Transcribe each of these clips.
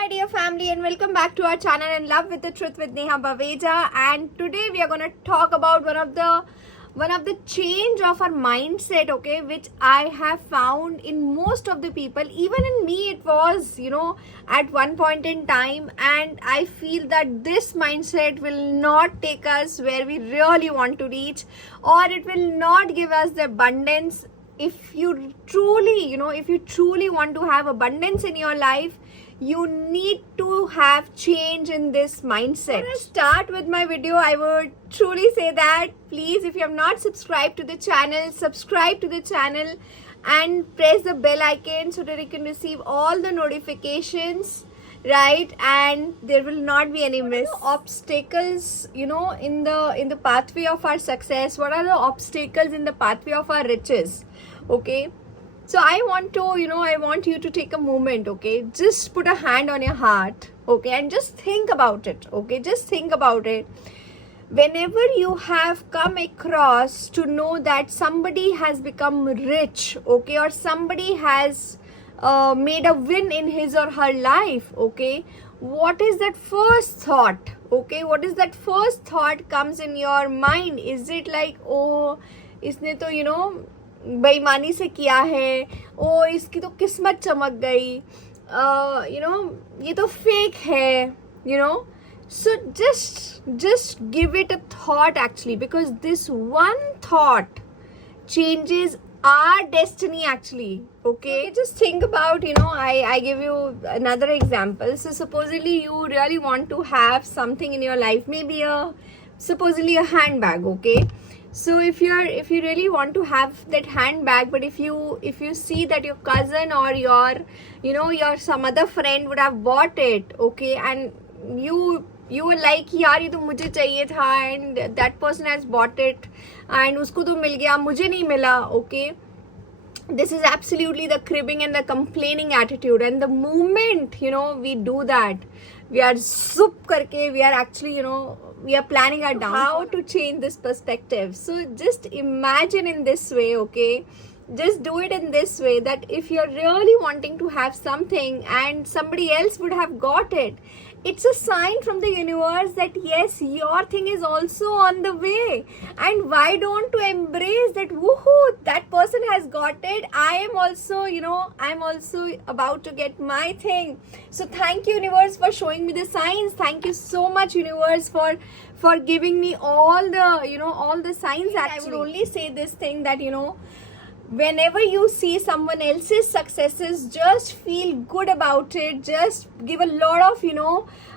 my dear family, and welcome back to our channel In Love with the Truth with Neha Baveja. And today we are going to talk about one of the change of our mindset, okay, which I have found in most of the people. Even in me it was, at one point in time, and I feel that this mindset will not take us where we really want to reach, or it will not give us the abundance. If you truly want to have abundance in your life, you need to have change in this mindset. Before I start with my video, I would truly say that please, if you have not subscribed to the channel, subscribe to the channel and press the bell icon so that you can receive all the notifications, right? And there will not be any miss. Obstacles, in the pathway of our success. What are the obstacles in the pathway of our riches? Okay, so I want you to take a moment, okay? Just put a hand on your heart, okay, and just think about it, okay? Just think about it. Whenever you have come across to know that somebody has become rich, okay, or somebody has made a win in his or her life, okay, what is that first thought? Okay, what is that first thought comes in your mind? Is it like, oh, इसने तो बेईमानी से किया है, ओ इसकी तो किस्मत चमक गई, ये तो फेक है, so just give it a thought actually, because this one thought changes our destiny actually. Okay, just think about, I give you another example. So supposedly you really want to have something in your life, maybe supposedly a handbag, okay? So if you really want to have that handbag, but if you see that your cousin or your some other friend would have bought it, okay, and you were like, yaar ye to mujhe chahiye tha, and that person has bought it and usko to mil gaya, mujhe nahi mila, okay, this is absolutely the cribbing and the complaining attitude. And the moment we do that, we are zup karke, we are actually we are planning our downfall. How to change this perspective? So just imagine in this way, okay? Just do it in this way, that if you're really wanting to have something and somebody else would have got it, it's a sign from the universe that yes, your thing is also on the way. And why don't you embrace that, woohoo, that person has got it, I am also, I'm also about to get my thing. So thank you, universe, for showing me the signs. Thank you so much, universe, for giving me all the all the signs. Actually, I would only say this thing, that whenever you see someone else's successes, just feel good about it. Just give a lot of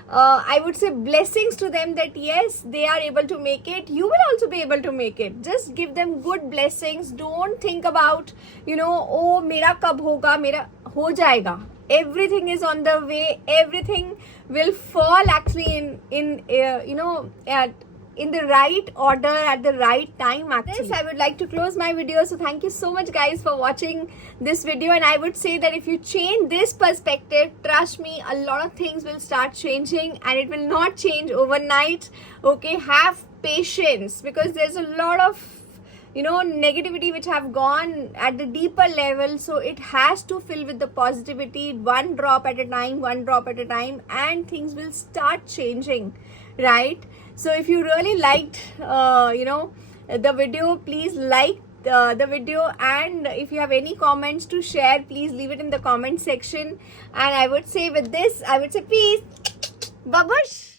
I would say blessings to them, that yes, they are able to make it, you will also be able to make it. Just give them good blessings. Don't think about oh mera kab hoga, mera ho jayega. Everything is on the way. Everything will fall actually in the right order at the right time actually. Yes, I would like to close my video. So thank you so much guys for watching this video, and I would say that if you change this perspective, trust me, a lot of things will start changing, and it will not change overnight. Okay, have patience, because there's a lot of negativity which have gone at the deeper level, so it has to fill with the positivity, one drop at a time, and things will start changing, right? So if you really liked the video, please like the video, and if you have any comments to share, please leave it in the comment section. And I would say with this, I would say peace, babush.